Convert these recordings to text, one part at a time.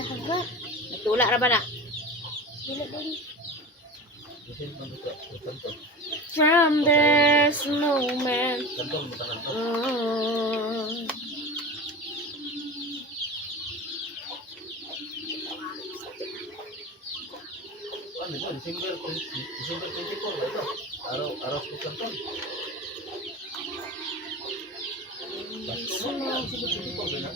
Dahaga. Natula ra ba na? Dili dili. Bisin man ito. Kanto. From this moment Kanto mo ta kanto. on. Ano ito? December 24 ba ito? Araw ko kanto. Pasko mo na. December 24 ba na?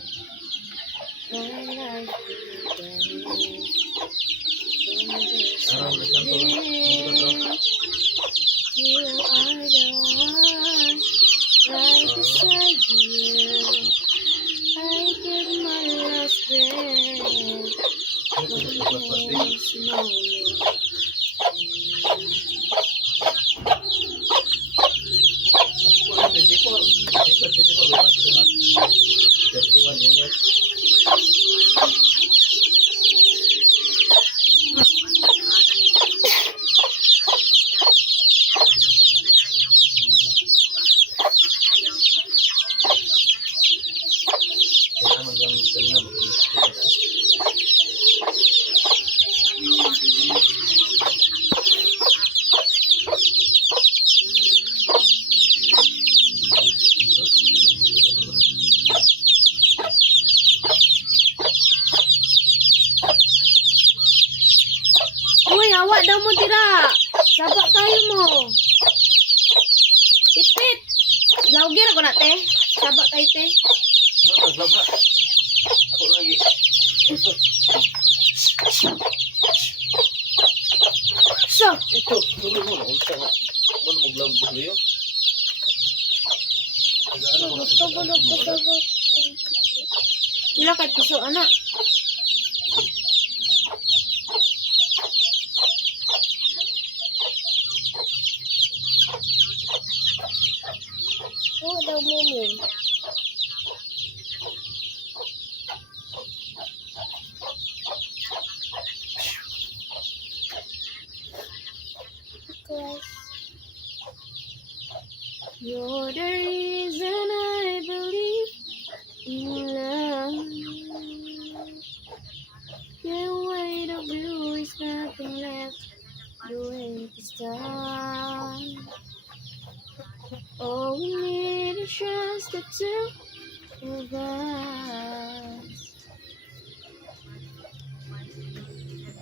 Araw na kanto. You are the one right beside you. I give my last breath for this moment. Pasko na 24. December 24 ba Pasko na? 31 New Year. Kailangan gamit kanina mag-ulit. Uy, awak daw mo tira. Sabak tayo mo. Pit-pit. Blogger ako na, te. Sabak tayo, te. Mama, glabla. Ako lagi. So, Ito, tuloy mo. Unsa nga. Mo na mag-vlog ko yun. Ano mo na? wala kay piso, anak. Oo daw mo yun. Because You're the reason I believe in love. Can't wait to blue is nothing left. The way to start. Oh, we need a chance to survive.